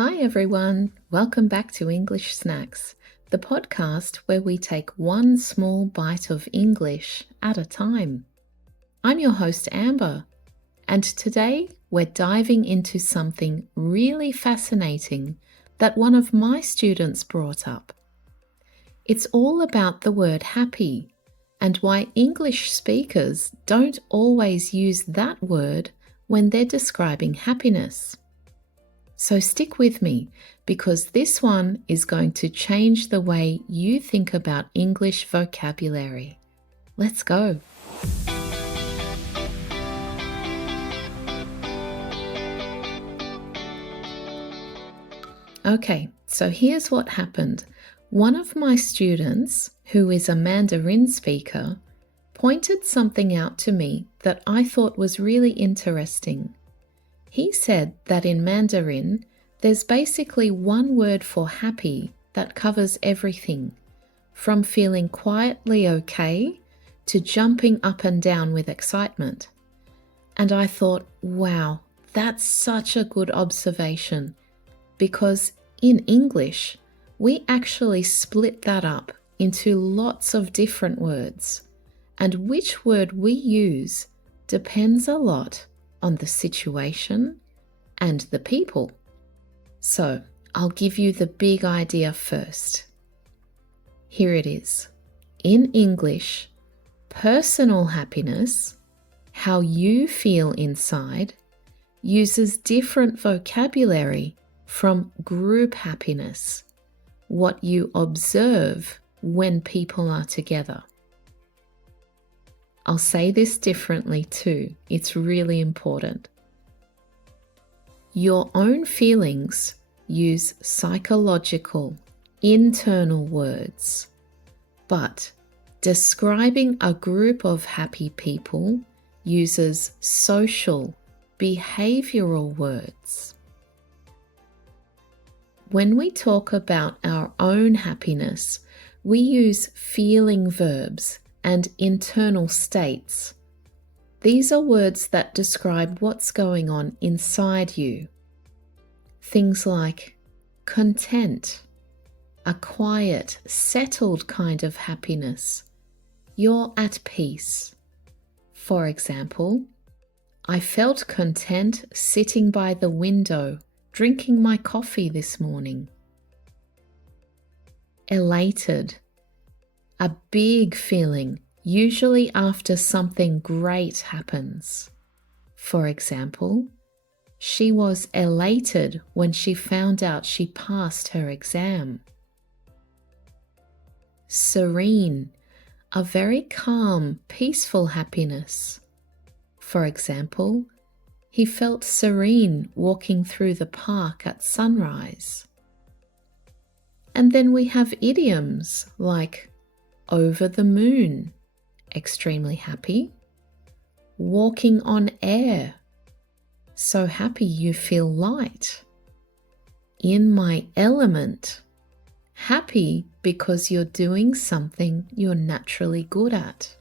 Hi everyone, welcome back to English Snacks, the podcast where we take one small bite of English at a time. I'm your host Amber, and today we're diving into something really fascinating that one of my students brought up. It's all about the word happy and why English speakers don't always use that word when they're describing happiness. So stick with me because this one is going to change the way you think about English vocabulary. Let's go. Okay, so here's what happened. One of my students, who is a Mandarin speaker, pointed something out to me that I thought was really interesting. He said that in Mandarin, there's basically one word for happy that covers everything, from feeling quietly okay to jumping up and down with excitement. And I thought, wow, that's such a good observation, because in English, we actually split that up into lots of different words, and which word we use depends a lot on the situation and the people. So I'll give you the big idea first. Here it is. In English, personal happiness, how you feel inside, uses different vocabulary from group happiness, what you observe when people are together. I'll say this differently too. It's really important. Your own feelings use psychological, internal words, but describing a group of happy people uses social, behavioral words. When we talk about our own happiness, we use feeling verbs and internal states. These are words that describe what's going on inside you. Things like content, a quiet, settled kind of happiness. You're at peace. For example, I felt content sitting by the window, drinking my coffee this morning. Elated, a big feeling, usually after something great happens. For example, she was elated when she found out she passed her exam. Serene, a very calm, peaceful happiness. For example, he felt serene walking through the park at sunrise. And then we have idioms like over the moon, extremely happy. Walking on air, so happy you feel light. In my element, happy because you're doing something you're naturally good at.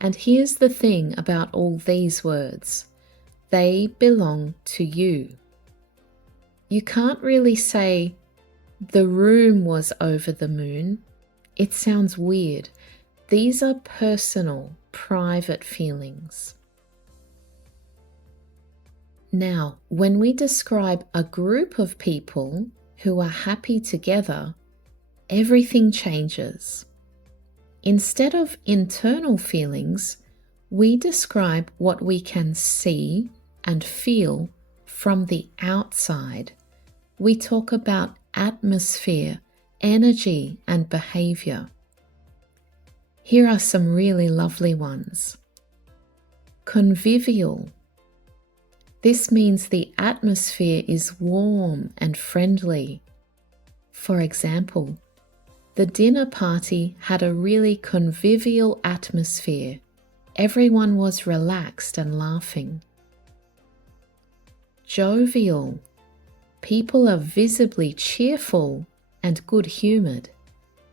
And here's the thing about all these words. They belong to you. You can't really say, the room was over the moon. It sounds weird. These are personal, private feelings. Now, when we describe a group of people who are happy together, everything changes. Instead of internal feelings, we describe what we can see and feel from the outside. We talk about atmosphere, energy, and behavior. Here are some really lovely ones. Convivial. This means the atmosphere is warm and friendly. For example, the dinner party had a really convivial atmosphere. Everyone was relaxed and laughing. Jovial. People are visibly cheerful and good-humoured.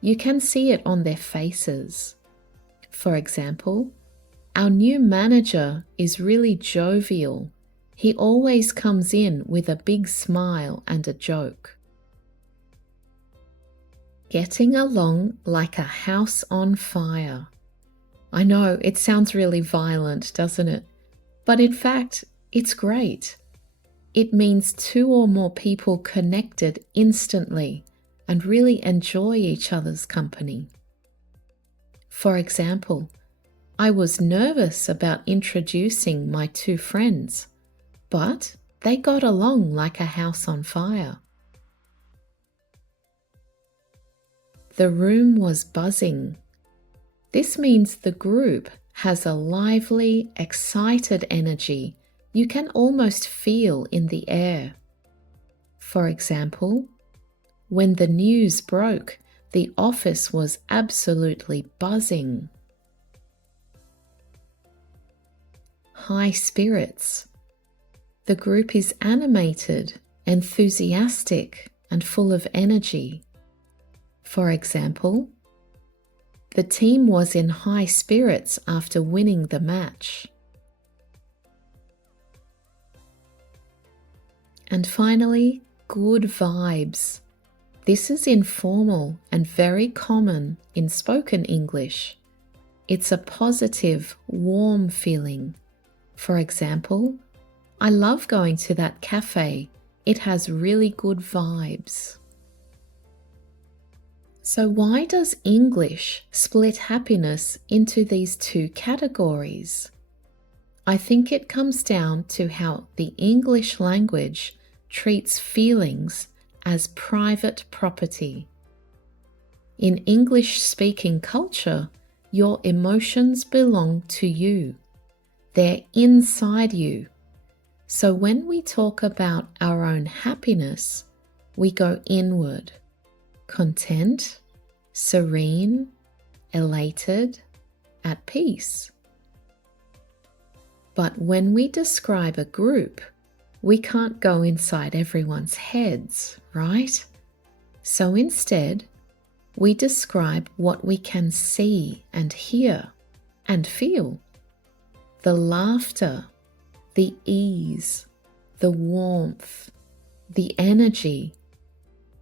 You can see it on their faces. For example, our new manager is really jovial. He always comes in with a big smile and a joke. Getting along like a house on fire. I know, it sounds really violent, doesn't it? But in fact, it's great. It means two or more people connected instantly and really enjoy each other's company. For example, I was nervous about introducing my two friends, but they got along like a house on fire. The room was buzzing. This means the group has a lively, excited energy you can almost feel in the air. For example, when the news broke, the office was absolutely buzzing. High spirits. The group is animated, enthusiastic, and full of energy. For example, the team was in high spirits after winning the match. And finally, good vibes. This is informal and very common in spoken English. It's a positive, warm feeling. For example, I love going to that cafe. It has really good vibes. So why does English split happiness into these two categories? I think it comes down to how the English language treats feelings as private property. In English-speaking culture, your emotions belong to you. They're inside you. So when we talk about our own happiness, we go inward. Content, serene, elated, at peace. But when we describe a group, we can't go inside everyone's heads, right? So instead, we describe what we can see and hear and feel. The laughter, the ease, the warmth, the energy.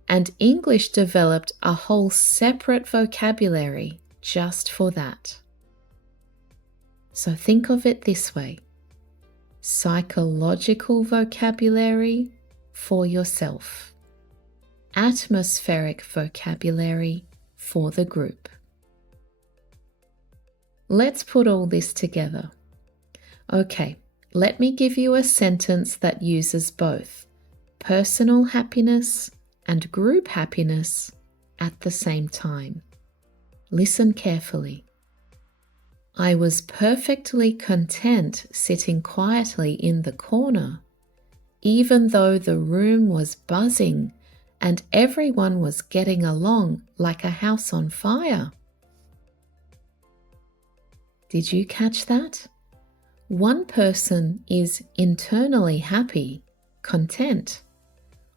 And English developed a whole separate vocabulary just for that. So think of it this way: psychological vocabulary for yourself, atmospheric vocabulary for the group. Let's put all this together. Okay, let me give you a sentence that uses both personal happiness and group happiness at the same time. Listen carefully. I was perfectly content sitting quietly in the corner, even though the room was buzzing and everyone was getting along like a house on fire. Did you catch that? One person is internally happy, content,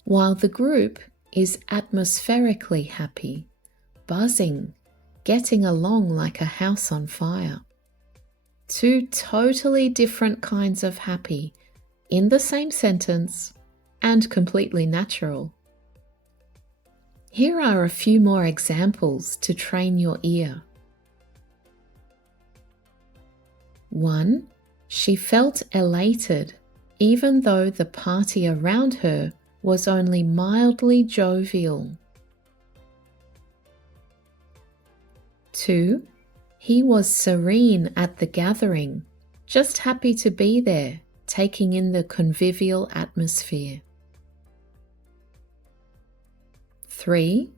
while the group is atmospherically happy, buzzing, getting along like a house on fire. Two totally different kinds of happy in the same sentence and completely natural. Here are a few more examples to train your ear. 1. She felt elated even though the party around her was only mildly jovial. 2. He was serene at the gathering, just happy to be there, taking in the convivial atmosphere. 3.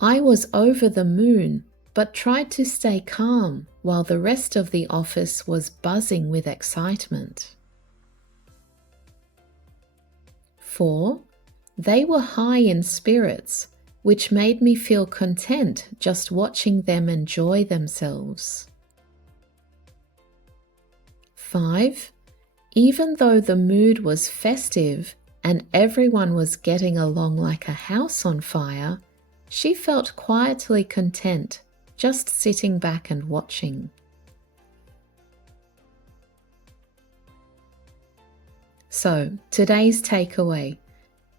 I was over the moon, but tried to stay calm while the rest of the office was buzzing with excitement. 4. They were high in spirits, which made me feel content just watching them enjoy themselves. 5. Even though the mood was festive and everyone was getting along like a house on fire, she felt quietly content, just sitting back and watching. So, today's takeaway.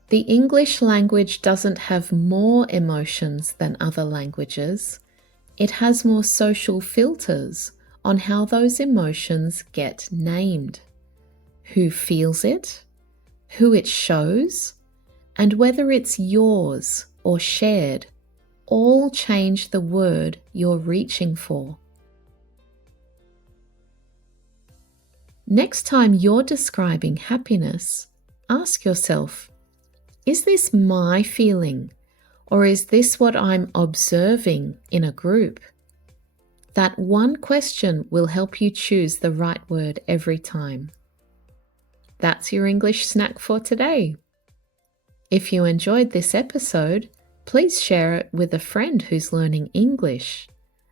The English language doesn't have more emotions than other languages. It has more social filters on how those emotions get named, who feels it, who it shows, and whether it's yours or shared, all change the word you're reaching for. Next time you're describing happiness, ask yourself, is this my feeling, or is this what I'm observing in a group? That one question will help you choose the right word every time. That's your English snack for today. If you enjoyed this episode, please share it with a friend who's learning English.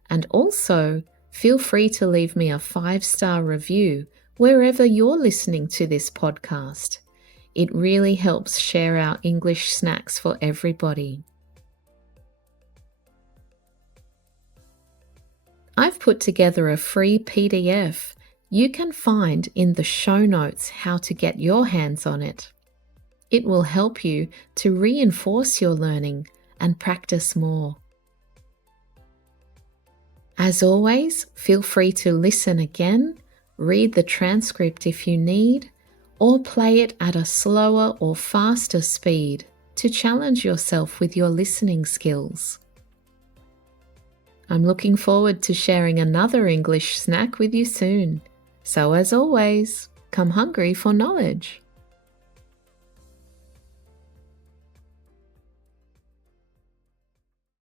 And also, feel free to leave me a 5-star review wherever you're listening to this podcast. It really helps share our English snacks for everybody. I've put together a free PDF you can find in the show notes how to get your hands on it. It will help you to reinforce your learning and practice more. As always, feel free to listen again, read the transcript if you need, or play it at a slower or faster speed to challenge yourself with your listening skills. I'm looking forward to sharing another English snack with you soon. So as always, come hungry for knowledge.